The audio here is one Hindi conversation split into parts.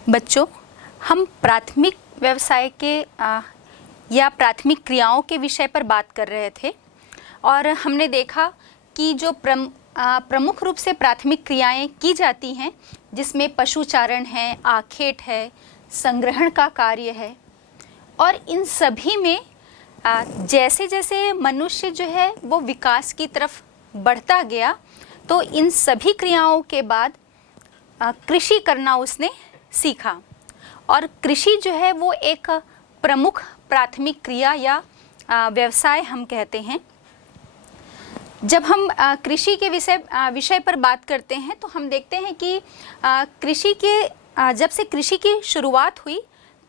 बच्चों, हम प्राथमिक व्यवसाय के या प्राथमिक क्रियाओं के विषय पर बात कर रहे थे और हमने देखा कि जो प्रमुख रूप से प्राथमिक क्रियाएं की जाती हैं, जिसमें पशुचारण है, आखेट है, संग्रहण का कार्य है, और इन सभी में जैसे जैसे मनुष्य जो है वो विकास की तरफ बढ़ता गया, तो इन सभी क्रियाओं के बाद कृषि करना उसने सीखा। और कृषि जो है वो एक प्रमुख प्राथमिक क्रिया या व्यवसाय हम कहते हैं। जब हम कृषि के विषय पर बात करते हैं तो हम देखते हैं कि कृषि के जब से कृषि की शुरुआत हुई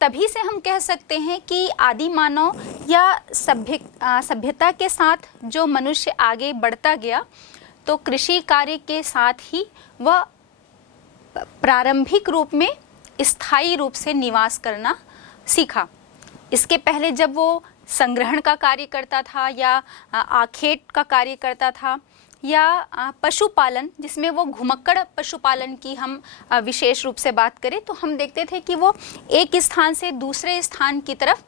तभी से हम कह सकते हैं कि आदि मानव या सभ्यता के साथ जो मनुष्य आगे बढ़ता गया, तो कृषि कार्य के साथ ही वह प्रारंभिक रूप में स्थायी रूप से निवास करना सीखा। इसके पहले जब वो संग्रहण का कार्य करता था या आखेट का कार्य करता था या पशुपालन, जिसमें वो घुमक्कड़ पशुपालन की हम विशेष रूप से बात करें, तो हम देखते थे कि वो एक स्थान से दूसरे स्थान की तरफ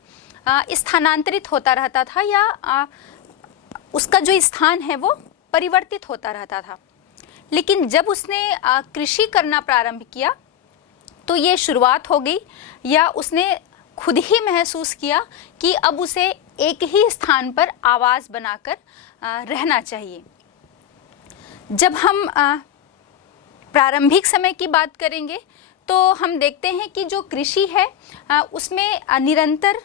स्थानांतरित होता रहता था या उसका जो स्थान है वो परिवर्तित होता रहता था। लेकिन जब उसने कृषि करना प्रारंभ किया तो ये शुरुआत हो गई, या उसने खुद ही महसूस किया कि अब उसे एक ही स्थान पर आवास बनाकर रहना चाहिए। जब हम प्रारंभिक समय की बात करेंगे तो हम देखते हैं कि जो कृषि है उसमें निरंतर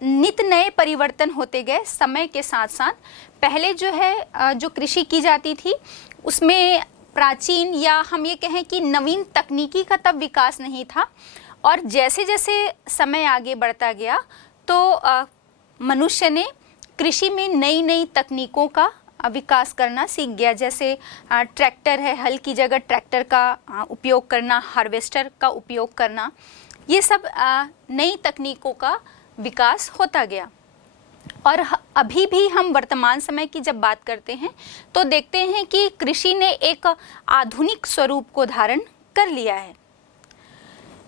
नित नए परिवर्तन होते गए समय के साथ साथ। पहले जो है जो कृषि की जाती थी उसमें प्राचीन या हम ये कहें कि नवीन तकनीकी का तब विकास नहीं था, और जैसे जैसे समय आगे बढ़ता गया तो मनुष्य ने कृषि में नई नई तकनीकों का विकास करना सीख गया। जैसे ट्रैक्टर है, हल की जगह ट्रैक्टर का उपयोग करना, हार्वेस्टर का उपयोग करना, ये सब नई तकनीकों का विकास होता गया। और अभी भी हम वर्तमान समय की जब बात करते हैं तो देखते हैं कि कृषि ने एक आधुनिक स्वरूप को धारण कर लिया है।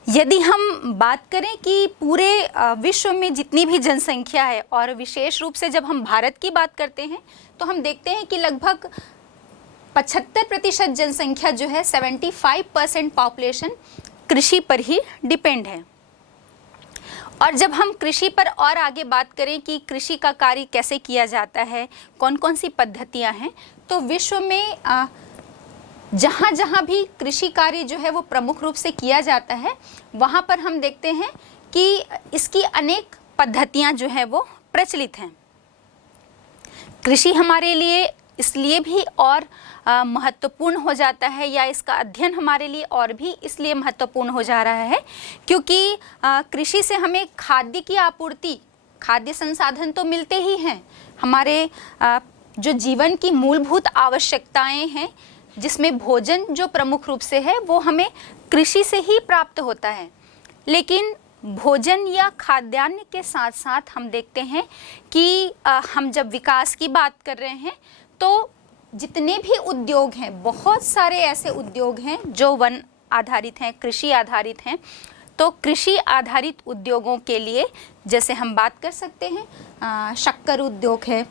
यदि हम बात करें कि पूरे विश्व में जितनी भी जनसंख्या है, और विशेष रूप से जब हम भारत की बात करते हैं तो हम देखते हैं कि लगभग 75% जनसंख्या जो है 75% पॉपुलेशन कृषि पर ही डिपेंड है। और जब हम कृषि पर और आगे बात करें कि कृषि का कार्य कैसे किया जाता है, कौन कौन सी पद्धतियां हैं, तो विश्व में जहाँ जहाँ भी कृषि कार्य जो है वो प्रमुख रूप से किया जाता है, वहाँ पर हम देखते हैं कि इसकी अनेक पद्धतियाँ जो है वो प्रचलित हैं। कृषि हमारे लिए इसलिए भी और महत्वपूर्ण हो जाता है, या इसका अध्ययन हमारे लिए और भी इसलिए महत्वपूर्ण हो जा रहा है क्योंकि कृषि से हमें खाद्य की आपूर्ति, खाद्य संसाधन तो मिलते ही हैं। हमारे जो जीवन की मूलभूत आवश्यकताएं हैं, जिसमें भोजन जो प्रमुख रूप से है वो हमें कृषि से ही प्राप्त होता है। लेकिन भोजन या खाद्यान्न के साथ साथ हम देखते हैं कि हम जब विकास की बात कर रहे हैं तो जितने भी उद्योग हैं, बहुत सारे ऐसे उद्योग हैं जो वन आधारित हैं, कृषि आधारित हैं। तो कृषि आधारित उद्योगों के लिए जैसे हम बात कर सकते हैं शक्कर उद्योग है,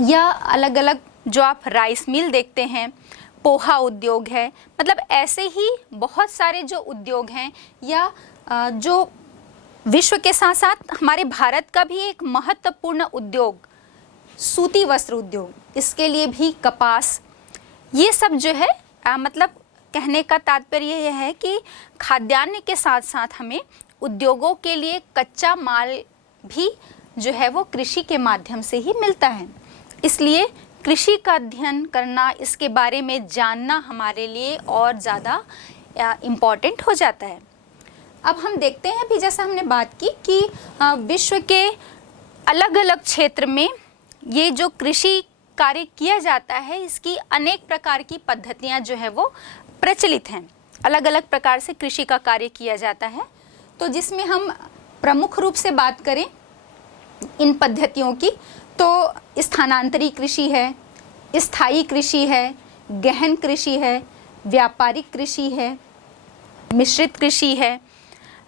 या अलग अलग जो आप राइस मिल देखते हैं, पोहा उद्योग है, मतलब ऐसे ही बहुत सारे जो उद्योग हैं, या जो विश्व के साथ साथ हमारे भारत का भी एक महत्वपूर्ण उद्योग सूती वस्त्र उद्योग, इसके लिए भी कपास, ये सब जो है मतलब कहने का तात्पर्य यह है कि खाद्यान्न के साथ साथ हमें उद्योगों के लिए कच्चा माल भी जो है वो कृषि के माध्यम से ही मिलता है। इसलिए कृषि का अध्ययन करना, इसके बारे में जानना हमारे लिए और ज़्यादा इम्पॉर्टेंट हो जाता है। अब हम देखते हैं भी, जैसा हमने बात की कि विश्व के अलग अलग क्षेत्र में ये जो कृषि कार्य किया जाता है, इसकी अनेक प्रकार की पद्धतियां जो है वो प्रचलित हैं। अलग अलग प्रकार से कृषि का कार्य किया जाता है। तो जिसमें हम प्रमुख रूप से बात करें इन पद्धतियों की, तो स्थानांतरी कृषि है, स्थायी कृषि है, गहन कृषि है, व्यापारिक कृषि है, मिश्रित कृषि है,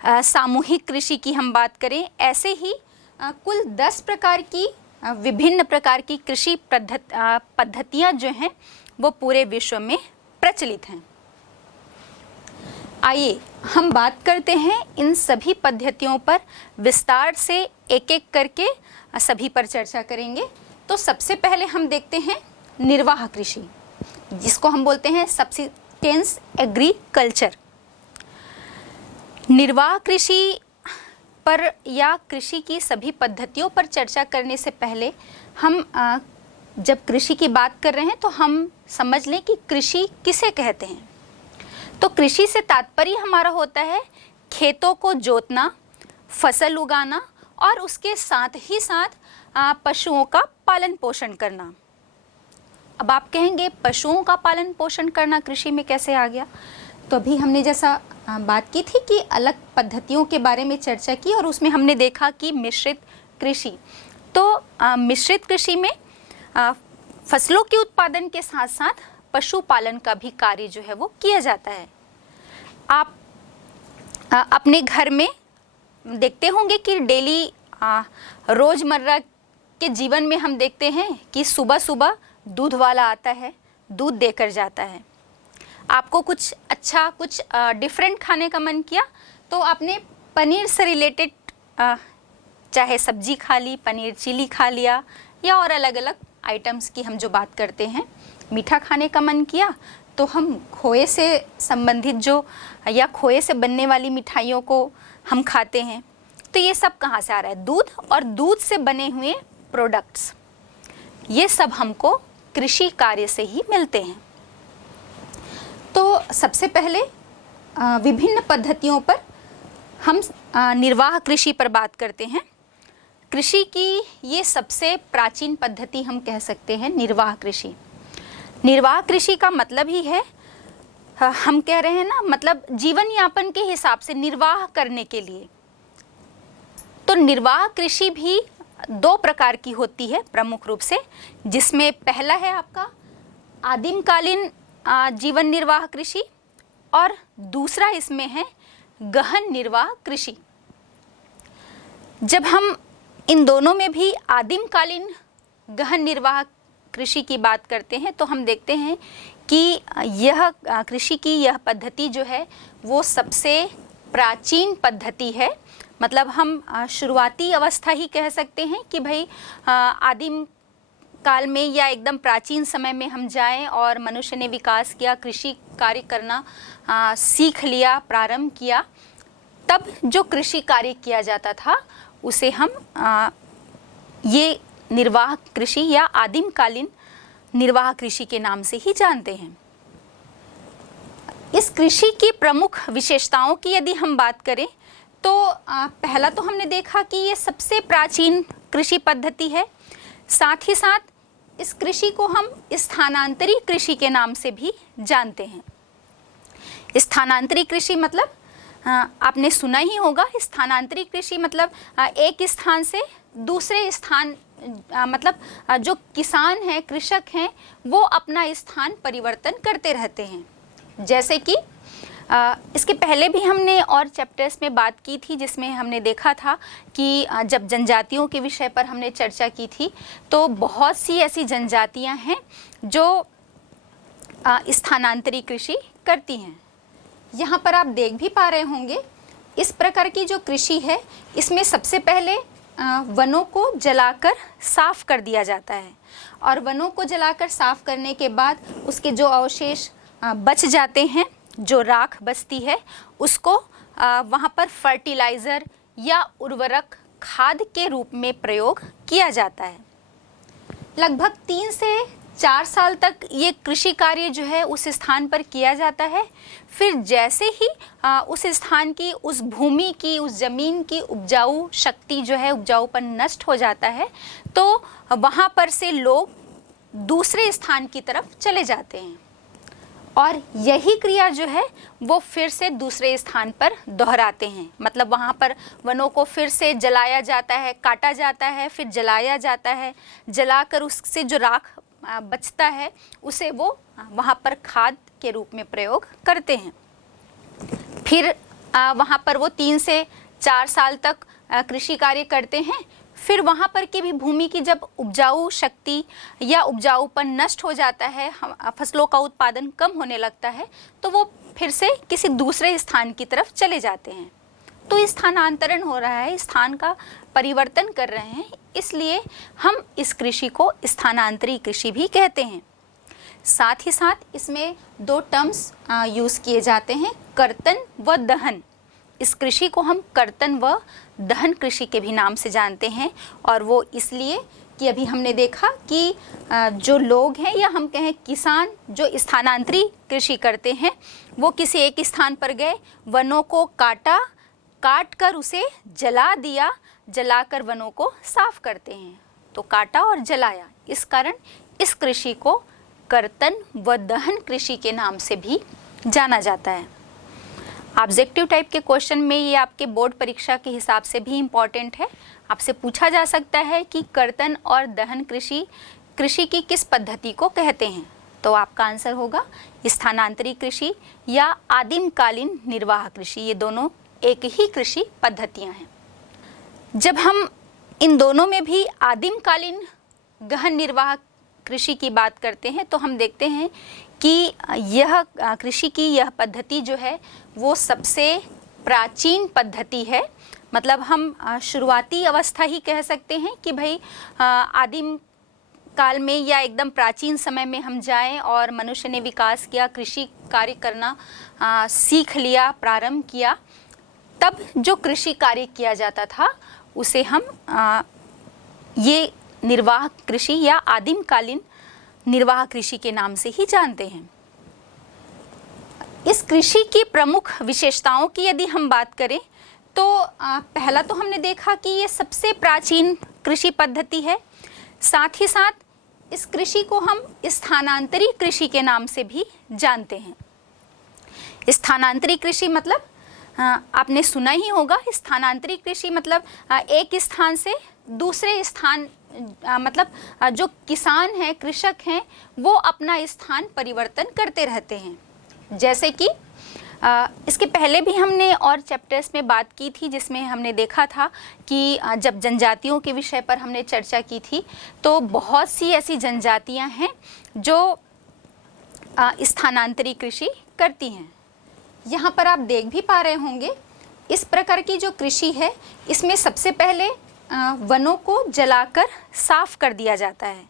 सामूहिक कृषि की हम बात करें, ऐसे ही कुल 10 प्रकार की विभिन्न प्रकार की कृषि पद्धतियाँ जो हैं वो पूरे विश्व में प्रचलित हैं। आइए हम बात करते हैं इन सभी पद्धतियों पर विस्तार से, एक एक करके सभी पर चर्चा करेंगे। तो सबसे पहले हम देखते हैं निर्वाह कृषि, जिसको हम बोलते हैं सब्सिस्टेंस एग्रीकल्चर। निर्वाह कृषि पर या कृषि की सभी पद्धतियों पर चर्चा करने से पहले हम जब कृषि की बात कर रहे हैं तो हम समझ लें कि कृषि किसे कहते हैं। तो कृषि से तात्पर्य हमारा होता है खेतों को जोतना, फसल उगाना और उसके साथ ही साथ पशुओं का पालन पोषण करना। अब आप कहेंगे पशुओं का पालन पोषण करना कृषि में कैसे आ गया? तो अभी हमने जैसा बात की थी कि अलग पद्धतियों के बारे में चर्चा की और उसमें हमने देखा कि मिश्रित कृषि, तो मिश्रित कृषि में फसलों के उत्पादन के साथ साथ पशुपालन का भी कार्य जो है वो किया जाता है। आप अपने घर में देखते होंगे कि डेली रोज़मर्रा के जीवन में हम देखते हैं कि सुबह सुबह दूध वाला आता है, दूध देकर जाता है। आपको कुछ अच्छा, कुछ डिफरेंट खाने का मन किया तो आपने पनीर से रिलेटेड चाहे सब्जी खा ली, पनीर चिली खा लिया, या और अलग अलग आइटम्स की हम जो बात करते हैं। मीठा खाने का मन किया तो हम खोए से संबंधित जो या खोए से बनने वाली मिठाइयों को हम खाते हैं। तो ये सब कहाँ से आ रहा है? दूध और दूध से बने हुए प्रोडक्ट्स, ये सब हमको कृषि कार्य से ही मिलते हैं। तो सबसे पहले विभिन्न पद्धतियों पर हम निर्वाह कृषि पर बात करते हैं। कृषि की ये सबसे प्राचीन पद्धति हम कह सकते हैं निर्वाह कृषि। निर्वाह कृषि का मतलब ही है, हम कह रहे हैं ना, मतलब जीवन यापन के हिसाब से निर्वाह करने के लिए। तो निर्वाह कृषि भी 2 प्रकार की होती है प्रमुख रूप से, जिसमें पहला है आपका आदिमकालीन जीवन निर्वाह कृषि और दूसरा इसमें है गहन निर्वाह कृषि। जब हम इन दोनों में भी आदिमकालीन गहन निर्वाह कृषि की बात करते हैं तो हम देखते हैं कि यह कृषि की यह पद्धति जो है वो सबसे प्राचीन पद्धति है। मतलब हम शुरुआती अवस्था ही कह सकते हैं कि भाई आदिम काल में या एकदम प्राचीन समय में हम जाएं और मनुष्य ने विकास किया, कृषि कार्य करना सीख लिया, प्रारंभ किया, तब जो कृषि कार्य किया जाता था उसे हम ये निर्वाह कृषि या आदिमकालीन निर्वाह कृषि के नाम से ही जानते हैं। इस कृषि की प्रमुख विशेषताओं की यदि हम बात करें तो पहला तो हमने देखा कि ये सबसे प्राचीन कृषि पद्धति है। साथ ही साथ इस कृषि को हम स्थानांतरी कृषि के नाम से भी जानते हैं। स्थानांतरी कृषि मतलब आपने सुना ही होगा, स्थानांतरी कृषि मतलब एक स्थान से दूसरे स्थान, मतलब जो किसान हैं, कृषक हैं, वो अपना स्थान परिवर्तन करते रहते हैं। जैसे कि इसके पहले भी हमने और चैप्टर्स में बात की थी, जिसमें हमने देखा था कि जब जनजातियों के विषय पर हमने चर्चा की थी तो बहुत सी ऐसी जनजातियां हैं जो स्थानांतरी कृषि करती हैं। यहाँ पर आप देख भी पा रहे होंगे, इस प्रकार की जो कृषि है इसमें सबसे पहले वनों को जलाकर साफ कर दिया जाता है और वनों को जलाकर साफ करने के बाद उसके जो अवशेष बच जाते हैं, जो राख बचती है, उसको वहाँ पर फर्टिलाइज़र या उर्वरक खाद के रूप में प्रयोग किया जाता है। लगभग 3 से 4 साल तक ये कृषि कार्य जो है उस स्थान पर किया जाता है। फिर जैसे ही उस स्थान की, उस भूमि की, उस ज़मीन की उपजाऊ शक्ति जो है, उपजाऊपन नष्ट हो जाता है, तो वहाँ पर से लोग दूसरे स्थान की तरफ चले जाते हैं और यही क्रिया जो है वो फिर से दूसरे स्थान पर दोहराते हैं। मतलब वहाँ पर वनों को फिर से जलाया जाता है, काटा जाता है, फिर जलाया जाता है, जलाकर उससे जो राख बचता है उसे वो वहाँ पर खाद के रूप में प्रयोग करते हैं। फिर वहाँ पर वो 3 से 4 साल तक कृषि कार्य करते हैं। फिर वहाँ पर की भी भूमि की जब उपजाऊ शक्ति या उपजाऊपन नष्ट हो जाता है, फसलों का उत्पादन कम होने लगता है, तो वो फिर से किसी दूसरे स्थान की तरफ चले जाते हैं। तो स्थानांतरण हो रहा है, स्थान का परिवर्तन कर रहे हैं, इसलिए हम इस कृषि को स्थानांतरी कृषि भी कहते हैं। साथ ही साथ इसमें 2 टर्म्स यूज़ किए जाते हैं, कर्तन व दहन। इस कृषि को हम कर्तन व दहन कृषि के भी नाम से जानते हैं, और वो इसलिए कि अभी हमने देखा कि जो लोग हैं या हम कहें किसान जो स्थानांतरी कृषि करते हैं, वो किसी एक स्थान पर गए, वनों को काट कर उसे जला दिया, जलाकर वनों को साफ करते हैं। तो काटा और जलाया, इस कारण इस कृषि को कर्तन व दहन कृषि के नाम से भी जाना जाता है। ऑब्जेक्टिव टाइप के क्वेश्चन में ये आपके बोर्ड परीक्षा के हिसाब से भी इम्पॉर्टेंट है। आपसे पूछा जा सकता है कि कर्तन और दहन कृषि की किस पद्धति को कहते हैं, तो आपका आंसर होगा स्थानांतरी कृषि या आदिमकालीन निर्वाह कृषि। ये दोनों एक ही कृषि पद्धतियां हैं। जब हम इन दोनों में भी आदिमकालीन गहन निर्वाह कृषि की बात करते हैं, तो हम देखते हैं कि यह कृषि की यह पद्धति जो है वो सबसे प्राचीन पद्धति है। मतलब हम शुरुआती अवस्था ही कह सकते हैं कि भाई आदिम काल में या एकदम प्राचीन समय में हम जाएं और मनुष्य ने विकास किया, कृषि कार्य करना सीख लिया, प्रारंभ किया, तब जो कृषि कार्य किया जाता था उसे हम ये निर्वाह कृषि या आदिमकालीन निर्वाह कृषि के नाम से ही जानते हैं। इस कृषि की प्रमुख विशेषताओं की यदि हम बात करें तो पहला तो हमने देखा कि ये सबसे प्राचीन कृषि पद्धति है। साथ ही साथ इस कृषि को हम स्थानांतरी कृषि के नाम से भी जानते हैं। स्थानांतरी कृषि मतलब आपने सुना ही होगा, स्थानांतरी कृषि मतलब एक स्थान से दूसरे स्थान, मतलब जो किसान हैं, कृषक हैं, वो अपना स्थान परिवर्तन करते रहते हैं। जैसे कि इसके पहले भी हमने और चैप्टर्स में बात की थी, जिसमें हमने देखा था कि जब जनजातियों के विषय पर हमने चर्चा की थी, तो बहुत सी ऐसी जनजातियां हैं जो स्थानांतरी कृषि करती हैं। यहाँ पर आप देख भी पा रहे होंगे, इस प्रकार की जो कृषि है इसमें सबसे पहले वनों को जलाकर साफ कर दिया जाता है,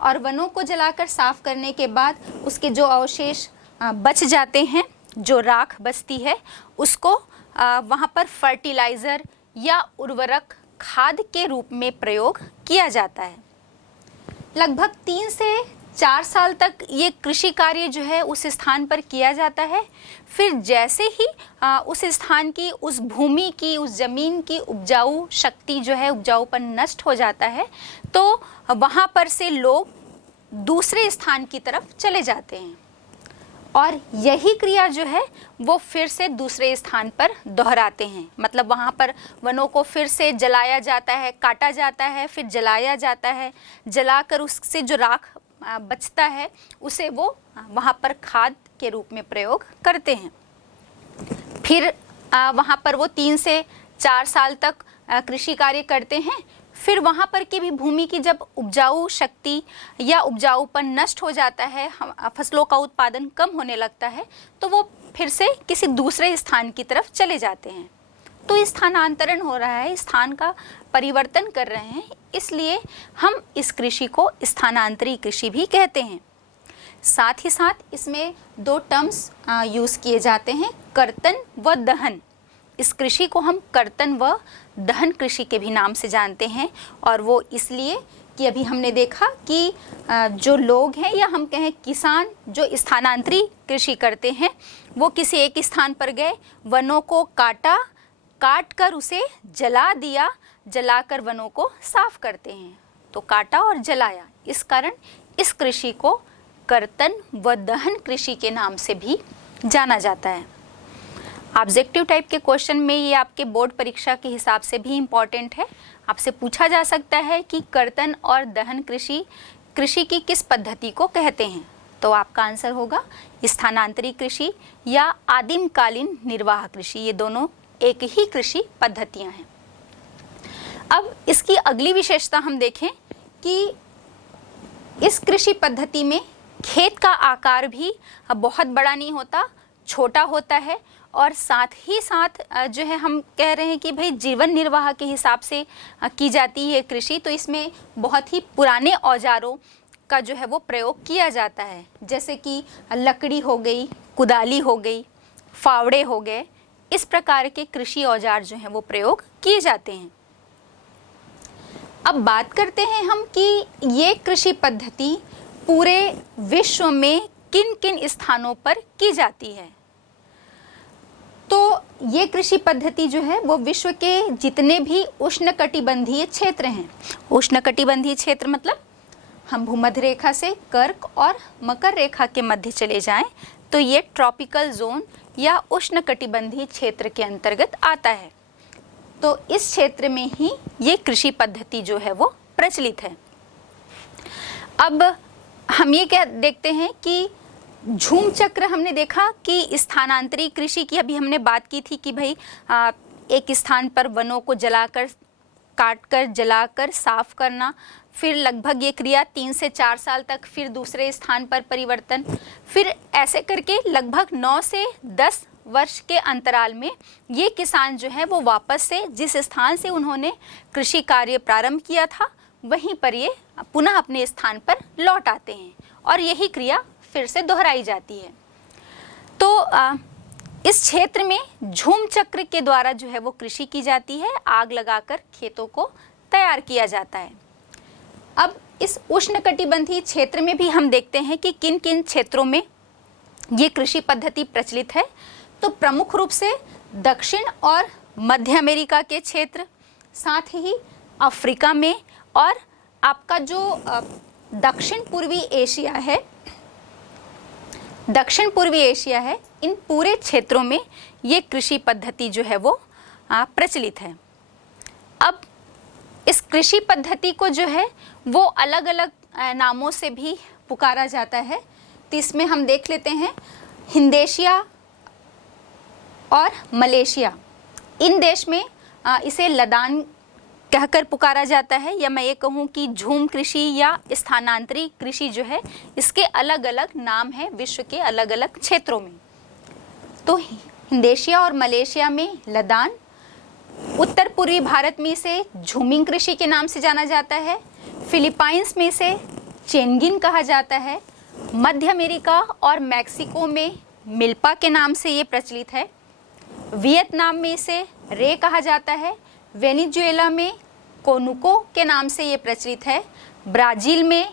और वनों को जलाकर साफ करने के बाद उसके जो अवशेष बच जाते हैं, जो राख बचती है, उसको वहाँ पर फर्टिलाइज़र या उर्वरक खाद के रूप में प्रयोग किया जाता है। लगभग 3 से 4 साल तक ये कृषि कार्य जो है उस स्थान पर किया जाता है। फिर जैसे ही उस स्थान की, उस भूमि की, उस ज़मीन की उपजाऊ शक्ति जो है, उपजाऊपन नष्ट हो जाता है, तो वहाँ पर से लोग दूसरे स्थान की तरफ चले जाते हैं, और यही क्रिया जो है वो फिर से दूसरे स्थान पर दोहराते हैं। मतलब वहाँ पर वनों को फिर से जलाया जाता है, काटा जाता है, फिर जलाया जाता है, जलाकर उससे जो राख बचता है उसे वो वहाँ पर खाद के रूप में प्रयोग करते हैं। फिर वहाँ पर वो 3 से 4 साल तक कृषि कार्य करते हैं। फिर वहाँ पर की भी भूमि की जब उपजाऊ शक्ति या उपजाऊपन नष्ट हो जाता है, फसलों का उत्पादन कम होने लगता है, तो वो फिर से किसी दूसरे स्थान की तरफ चले जाते हैं। तो स्थानांतरण हो रहा है, स्थान का परिवर्तन कर रहे हैं, इसलिए हम इस कृषि को स्थानांतरी कृषि भी कहते हैं। साथ ही साथ इसमें 2 टर्म्स यूज़ किए जाते हैं, कर्तन व दहन। इस कृषि को हम कर्तन व दहन कृषि के भी नाम से जानते हैं, और वो इसलिए कि अभी हमने देखा कि जो लोग हैं या हम कहें किसान जो स्थानांतरी कृषि करते हैं, वो किसी एक स्थान पर गए, वनों को काट कर उसे जला दिया, जलाकर वनों को साफ करते हैं। तो काटा और जलाया, इस कारण इस कृषि को कर्तन व दहन कृषि के नाम से भी जाना जाता है। ऑब्जेक्टिव टाइप के क्वेश्चन में ये आपके बोर्ड परीक्षा के हिसाब से भी इम्पॉर्टेंट है। आपसे पूछा जा सकता है कि कर्तन और दहन कृषि की किस पद्धति को कहते हैं, तो आपका आंसर होगा स्थानांतरी कृषि या आदिमकालीन निर्वाह कृषि। ये दोनों एक ही कृषि पद्धतियां हैं। अब इसकी अगली विशेषता हम देखें कि इस कृषि पद्धति में खेत का आकार भी बहुत बड़ा नहीं होता, छोटा होता है, और साथ ही साथ जो है हम कह रहे हैं कि भाई जीवन निर्वाह के हिसाब से की जाती है कृषि, तो इसमें बहुत ही पुराने औजारों का जो है वो प्रयोग किया जाता है, जैसे कि लकड़ी हो गई, कुदाली हो गई, फावड़े हो गए। इस प्रकार के कृषि औजार जो हैं वो प्रयोग किए जाते हैं। अब बात करते हैं हम कि ये कृषि पद्धति पूरे विश्व में किन किन स्थानों पर की जाती है। तो ये कृषि पद्धति जो है वो विश्व के जितने भी उष्णकटिबंधीय क्षेत्र हैं, उष्णकटिबंधीय क्षेत्र मतलब हम भूमध्य रेखा से कर्क और मकर रेखा के मध्य चले जाएं तो ये ट्रॉपिकल जोन या उष्णकटिबंधीय क्षेत्र के अंतर्गत आता है। तो इस क्षेत्र में ही ये कृषि पद्धति जो है वो प्रचलित है। अब हम ये क्या देखते हैं कि झूम चक्र हमने देखा कि स्थानांतरी कृषि की अभी हमने बात की थी कि भाई एक स्थान पर वनों को जलाकर, काटकर, जलाकर साफ करना, फिर लगभग ये क्रिया 3 से 4 साल तक, फिर दूसरे स्थान पर परिवर्तन, फिर ऐसे करके लगभग 9 से 10 वर्ष के अंतराल में ये किसान जो है वो वापस से जिस स्थान से उन्होंने कृषि कार्य प्रारंभ किया था वहीं पर ये पुनः अपने स्थान पर लौट आते हैं और यही क्रिया फिर से दोहराई जाती है। तो इस क्षेत्र में झूम चक्र के द्वारा जो है वो कृषि की जाती है, आग लगाकर खेतों को तैयार किया जाता है। अब इस उष्णकटिबंधीय क्षेत्र में भी हम देखते हैं कि किन किन क्षेत्रों में ये कृषि पद्धति प्रचलित है। तो प्रमुख रूप से दक्षिण और मध्य अमेरिका के क्षेत्र, साथ ही अफ्रीका में, और आपका जो दक्षिण पूर्वी एशिया है, दक्षिण पूर्वी एशिया है, इन पूरे क्षेत्रों में ये कृषि पद्धति जो है वो प्रचलित है। अब इस कृषि पद्धति को जो है वो अलग अलग नामों से भी पुकारा जाता है। तो इसमें हम देख लेते हैं हिंदेशिया और मलेशिया। इन देश में इसे लदान कहकर पुकारा जाता है, या मैं ये कहूँ कि झूम कृषि या स्थानांतरी कृषि जो है इसके अलग अलग नाम हैं विश्व के अलग अलग क्षेत्रों में। तो हिंदेशिया और मलेशिया में लदान, उत्तर पूर्वी भारत में इसे झूमिंग कृषि के नाम से जाना जाता है, फिलीपाइंस में इसे चेंगिन कहा जाता है, मध्य अमेरिका और मैक्सिको में मिल्पा के नाम से ये प्रचलित है, वियतनाम में इसे रे कहा जाता है, वेनेजुएला में कोनुको के नाम से ये प्रचलित है, ब्राज़ील में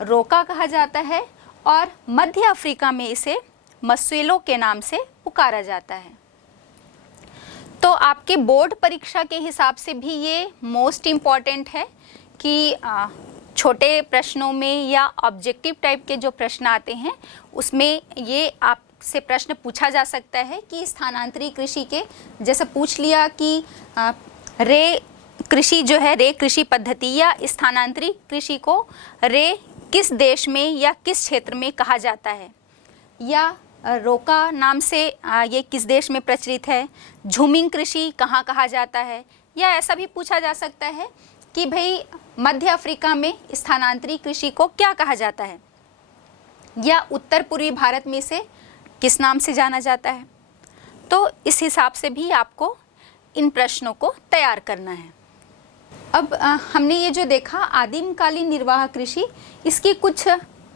रोका कहा जाता है, और मध्य अफ्रीका में इसे मस्वेलो के नाम से पुकारा जाता है। तो आपके बोर्ड परीक्षा के हिसाब से भी ये मोस्ट इम्पॉर्टेंट है कि छोटे प्रश्नों में या ऑब्जेक्टिव टाइप के जो प्रश्न आते हैं उसमें ये आपसे प्रश्न पूछा जा सकता है कि स्थानांतरी कृषि के, जैसे पूछ लिया कि रे कृषि जो है, रे कृषि पद्धति या स्थानांतरी कृषि को रे किस देश में या किस क्षेत्र में कहा जाता है, या रोका नाम से ये किस देश में प्रचलित है, झूमिंग कृषि कहाँ कहा जाता है, या ऐसा भी पूछा जा सकता है कि भाई मध्य अफ्रीका में स्थानांतरी कृषि को क्या कहा जाता है, या उत्तर पूर्वी भारत में इसे किस नाम से जाना जाता है। तो इस हिसाब से भी आपको इन प्रश्नों को तैयार करना है। अब हमने ये जो देखा आदिमकालीन निर्वाह कृषि, इसकी कुछ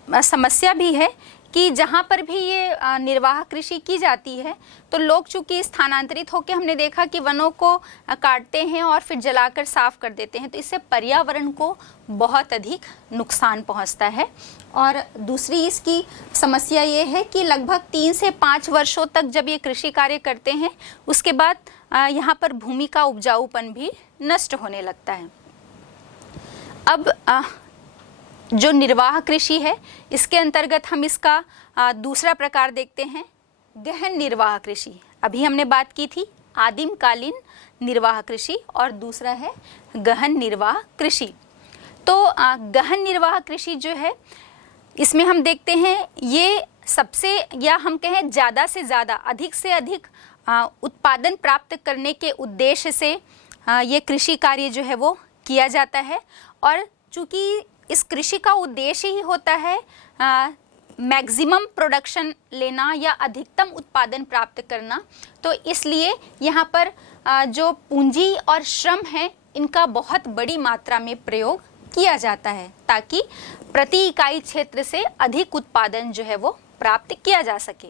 समस्या भी है कि जहाँ पर भी ये निर्वाह कृषि की जाती है तो लोग चूँकि स्थानांतरित होकर हमने देखा कि वनों को काटते हैं और फिर जलाकर साफ कर देते हैं, तो इससे पर्यावरण को बहुत अधिक नुकसान पहुँचता है। और दूसरी इसकी समस्या ये है कि लगभग 3 से 5 वर्षों तक जब ये कृषि कार्य करते हैं उसके बाद यहाँ पर भूमि का उपजाऊपन भी नष्ट होने लगता है। अब जो निर्वाह कृषि है इसके अंतर्गत हम इसका दूसरा प्रकार देखते हैं, गहन निर्वाह कृषि। अभी हमने बात की थी आदिमकालीन निर्वाह कृषि और दूसरा है गहन निर्वाह कृषि। तो गहन निर्वाह कृषि जो है इसमें हम देखते हैं ये सबसे, या हम कहें ज़्यादा से ज़्यादा, अधिक से अधिक उत्पादन प्राप्त करने के उद्देश्य से ये कृषि कार्य जो है वो किया जाता है। और चूँकि इस कृषि का उद्देश्य ही होता है मैक्सिमम प्रोडक्शन लेना या अधिकतम उत्पादन प्राप्त करना, तो इसलिए यहाँ पर जो पूंजी और श्रम है इनका बहुत बड़ी मात्रा में प्रयोग किया जाता है ताकि प्रति इकाई क्षेत्र से अधिक उत्पादन जो है वो प्राप्त किया जा सके।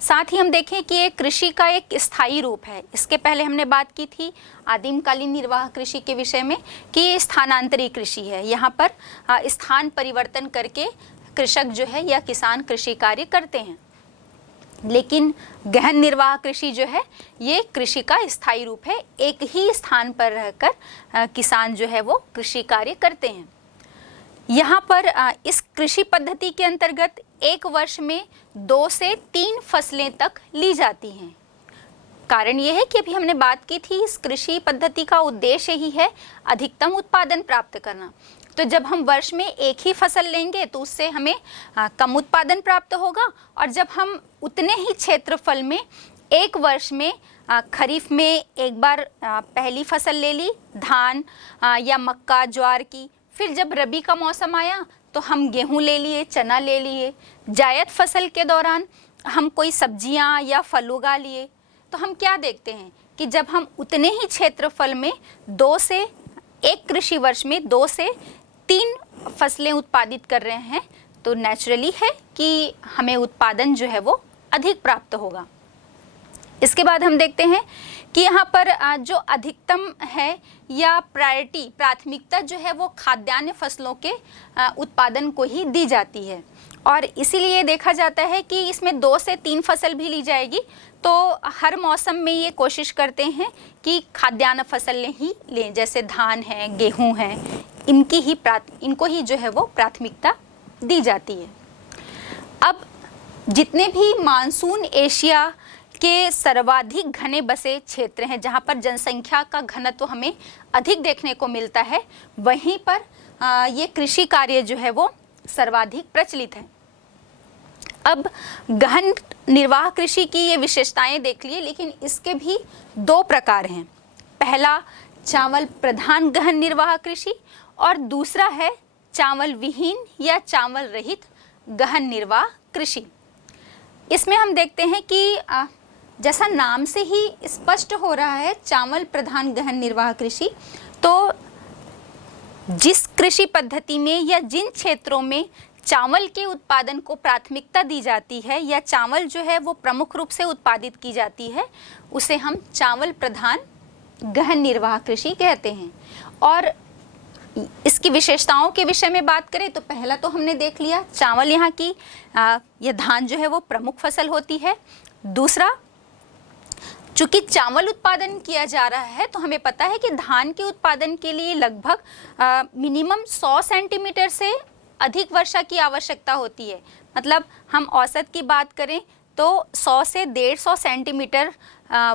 साथ ही हम देखें कि ये कृषि का एक स्थायी रूप है। इसके पहले हमने बात की थी आदिमकालीन निर्वाह कृषि के विषय में कि ये स्थानांतरी कृषि है। यहाँ पर स्थान परिवर्तन करके कृषक जो है या किसान कृषि कार्य करते हैं। लेकिन गहन निर्वाह कृषि जो है ये कृषि का स्थायी रूप है, एक ही स्थान पर रहकर किसान जो है वो कृषि कार्य करते हैं। यहाँ पर इस कृषि पद्धति के अंतर्गत एक वर्ष में 2 से 3 फसलें तक ली जाती हैं। कारण ये है कि अभी हमने बात की थी इस कृषि पद्धति का उद्देश्य ही है अधिकतम उत्पादन प्राप्त करना। तो जब हम वर्ष में एक ही फसल लेंगे तो उससे हमें कम उत्पादन प्राप्त होगा, और जब हम उतने ही क्षेत्रफल में एक वर्ष में खरीफ में एक बार पहली फसल ले ली धान या मक्का ज्वार की, फिर जब रबी का मौसम आया तो हम गेहूं ले लिए, चना ले लिए, जायद फसल के दौरान हम कोई सब्जियां या फल उगा लिए, तो हम क्या देखते हैं कि जब हम उतने ही क्षेत्रफल में एक कृषि वर्ष में 2 से 3 फसलें उत्पादित कर रहे हैं तो नेचुरली है कि हमें उत्पादन जो है वो अधिक प्राप्त होगा। इसके बाद हम देखते हैं कि यहाँ पर जो अधिकतम है या प्राथमिकता जो है वो खाद्यान्न फसलों के उत्पादन को ही दी जाती है, और इसीलिए देखा जाता है कि इसमें 2 से 3 फसल भी ली जाएगी तो हर मौसम में ये कोशिश करते हैं कि खाद्यान्न फसलें ही लें, जैसे धान है, गेहूं है, इनको ही जो है वो प्राथमिकता दी जाती है। अब जितने भी मानसून एशिया के सर्वाधिक घने बसे क्षेत्र हैं जहाँ पर जनसंख्या का घनत्व हमें अधिक देखने को मिलता है, वहीं पर ये कृषि कार्य जो है वो सर्वाधिक प्रचलित है। अब गहन निर्वाह कृषि की ये विशेषताएं देख लिए, लेकिन इसके भी 2 प्रकार हैं। पहला चावल प्रधान गहन निर्वाह कृषि और दूसरा है चावल विहीन या चावल रहित गहन निर्वाह कृषि। इसमें हम देखते हैं कि जैसा नाम से ही स्पष्ट हो रहा है चावल प्रधान गहन निर्वाह कृषि, तो जिस कृषि पद्धति में या जिन क्षेत्रों में चावल के उत्पादन को प्राथमिकता दी जाती है या चावल जो है वो प्रमुख रूप से उत्पादित की जाती है उसे हम चावल प्रधान गहन निर्वाह कृषि कहते हैं। और इसकी विशेषताओं के विषय में बात करें तो पहला तो हमने देख लिया चावल यहाँ की यह धान जो है वो प्रमुख फसल होती है। दूसरा, चूंकि चावल उत्पादन किया जा रहा है तो हमें पता है कि धान के उत्पादन के लिए लगभग मिनिमम 100 सेंटीमीटर से अधिक वर्षा की आवश्यकता होती है। मतलब हम औसत की बात करें तो 100 से 150 सेंटीमीटर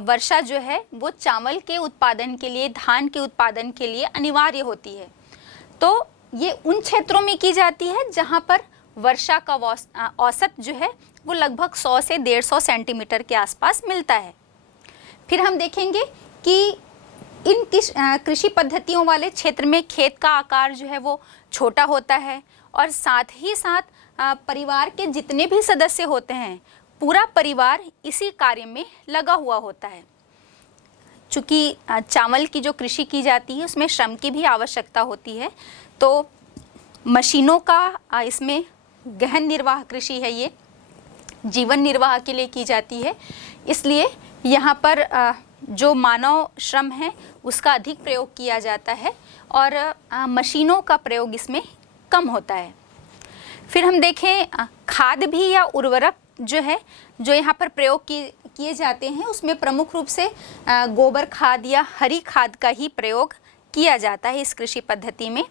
वर्षा जो है वो चावल के उत्पादन के लिए, धान के उत्पादन के लिए अनिवार्य होती है। तो ये उन क्षेत्रों में की जाती है जहाँ पर वर्षा का औसत जो है वो लगभग 100 से 150 सेंटीमीटर के आसपास मिलता है। फिर हम देखेंगे कि इन कृषि पद्धतियों वाले क्षेत्र में खेत का आकार जो है वो छोटा होता है, और साथ ही साथ परिवार के जितने भी सदस्य होते हैं पूरा परिवार इसी कार्य में लगा हुआ होता है। चूँकि चावल की जो कृषि की जाती है उसमें श्रम की भी आवश्यकता होती है, तो मशीनों का इसमें गहन निर्वाह कृषि है, ये जीवन निर्वाह के लिए की जाती है। इसलिए यहाँ पर जो मानव श्रम है उसका अधिक प्रयोग किया जाता है और मशीनों का प्रयोग इसमें कम होता है। फिर हम देखें खाद भी या उर्वरक जो है जो यहाँ पर प्रयोग किए जाते हैं उसमें प्रमुख रूप से गोबर खाद या हरी खाद का ही प्रयोग किया जाता है इस कृषि पद्धति में।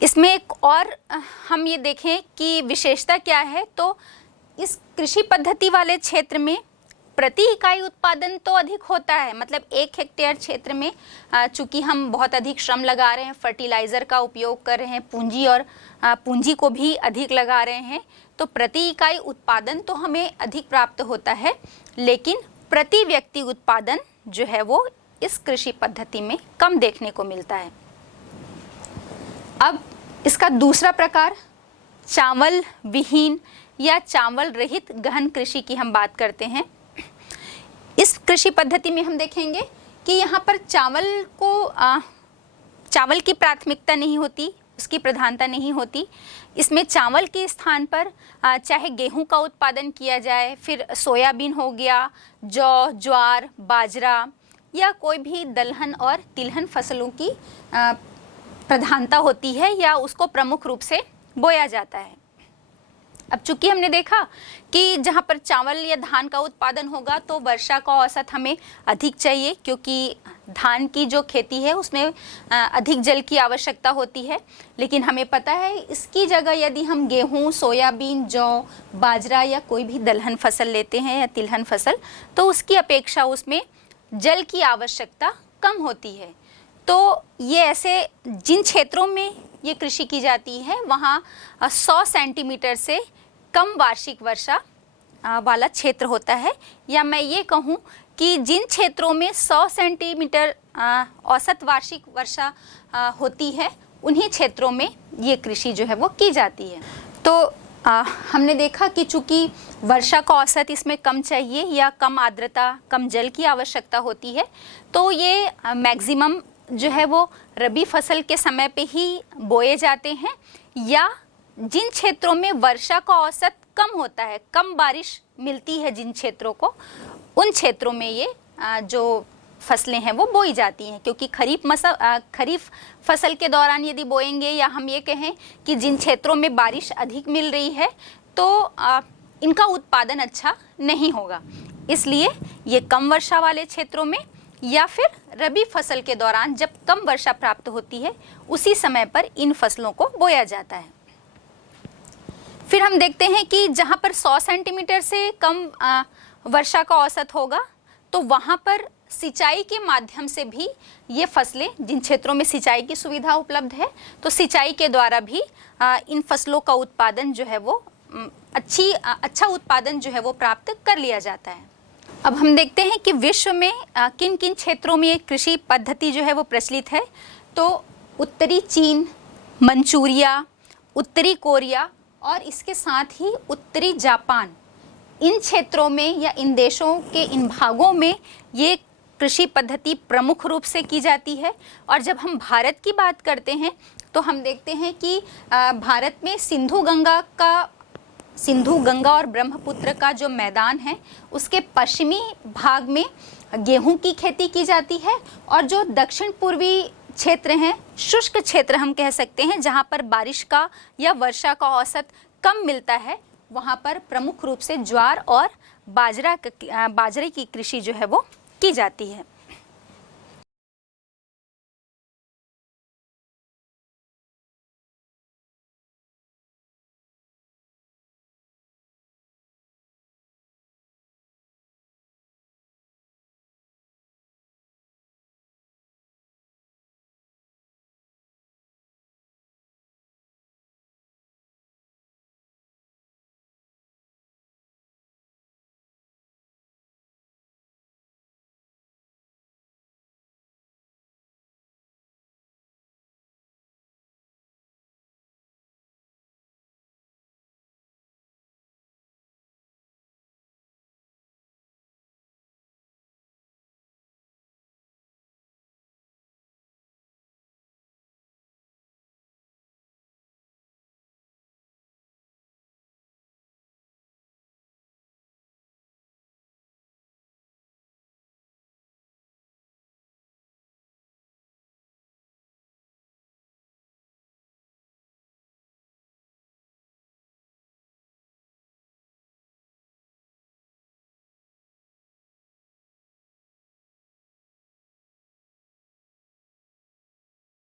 इसमें एक और हम ये देखें कि विशेषता क्या है, तो इस कृषि पद्धति वाले क्षेत्र में प्रति इकाई उत्पादन तो अधिक होता है, मतलब 1 हेक्टेयर क्षेत्र में चूंकि हम बहुत अधिक श्रम लगा रहे हैं, फर्टिलाइज़र का उपयोग कर रहे हैं, पूंजी को भी अधिक लगा रहे हैं, तो प्रति इकाई उत्पादन तो हमें अधिक प्राप्त होता है, लेकिन प्रति व्यक्ति उत्पादन जो है वो इस कृषि पद्धति में कम देखने को मिलता है। अब इसका दूसरा प्रकार चावल विहीन या चावल रहित गहन कृषि की हम बात करते हैं। इस कृषि पद्धति में हम देखेंगे कि यहाँ पर चावल की प्राथमिकता नहीं होती, उसकी प्रधानता नहीं होती। इसमें चावल के स्थान पर चाहे गेहूं का उत्पादन किया जाए, फिर सोयाबीन हो गया, जौ, ज्वार, बाजरा या कोई भी दलहन और तिलहन फसलों की प्रधानता होती है या उसको प्रमुख रूप से बोया जाता है। अब चूंकि हमने देखा कि जहाँ पर चावल या धान का उत्पादन होगा तो वर्षा का औसत हमें अधिक चाहिए, क्योंकि धान की जो खेती है उसमें अधिक जल की आवश्यकता होती है। लेकिन हमें पता है इसकी जगह यदि हम गेहूं, सोयाबीन, जौ, बाजरा या कोई भी दलहन फसल लेते हैं या तिलहन फसल, तो उसकी अपेक्षा उसमें जल की आवश्यकता कम होती है। तो ये ऐसे जिन क्षेत्रों में ये कृषि की जाती है वहाँ 100 सेंटीमीटर से कम वार्षिक वर्षा वाला क्षेत्र होता है, या मैं ये कहूँ कि जिन क्षेत्रों में 100 सेंटीमीटर औसत वार्षिक वर्षा होती है उन्हीं क्षेत्रों में ये कृषि जो है वो की जाती है। तो हमने देखा कि चूँकि वर्षा का औसत इसमें कम चाहिए या कम आर्द्रता, कम जल की आवश्यकता होती है, तो ये मैक्सिमम जो है वो रबी फसल के समय पे ही बोए जाते हैं, या जिन क्षेत्रों में वर्षा का औसत कम होता है, कम बारिश मिलती है जिन क्षेत्रों को, उन क्षेत्रों में ये जो फसलें हैं वो बोई जाती हैं। क्योंकि खरीफ फसल के दौरान यदि बोएंगे, या हम ये कहें कि जिन क्षेत्रों में बारिश अधिक मिल रही है तो इनका उत्पादन अच्छा नहीं होगा, इसलिए ये कम वर्षा वाले क्षेत्रों में या फिर रबी फसल के दौरान जब कम वर्षा प्राप्त होती है उसी समय पर इन फसलों को बोया जाता है। फिर हम देखते हैं कि जहाँ पर 100 सेंटीमीटर से कम वर्षा का औसत होगा तो वहाँ पर सिंचाई के माध्यम से भी ये फसलें, जिन क्षेत्रों में सिंचाई की सुविधा उपलब्ध है, तो सिंचाई के द्वारा भी इन फसलों का उत्पादन जो है वो अच्छा उत्पादन जो है वो प्राप्त कर लिया जाता है। अब हम देखते हैं कि विश्व में किन किन क्षेत्रों में कृषि पद्धति जो है वो प्रचलित है। तो उत्तरी चीन, मंचूरिया, उत्तरी कोरिया और इसके साथ ही उत्तरी जापान, इन क्षेत्रों में या इन देशों के इन भागों में ये कृषि पद्धति प्रमुख रूप से की जाती है। और जब हम भारत की बात करते हैं तो हम देखते हैं कि भारत में सिंधु गंगा और ब्रह्मपुत्र का जो मैदान है उसके पश्चिमी भाग में गेहूं की खेती की जाती है, और जो दक्षिण पूर्वी क्षेत्र हैं, शुष्क क्षेत्र हम कह सकते हैं, जहां पर बारिश का या वर्षा का औसत कम मिलता है, वहां पर प्रमुख रूप से ज्वार और बाजरे की कृषि जो है वो की जाती है।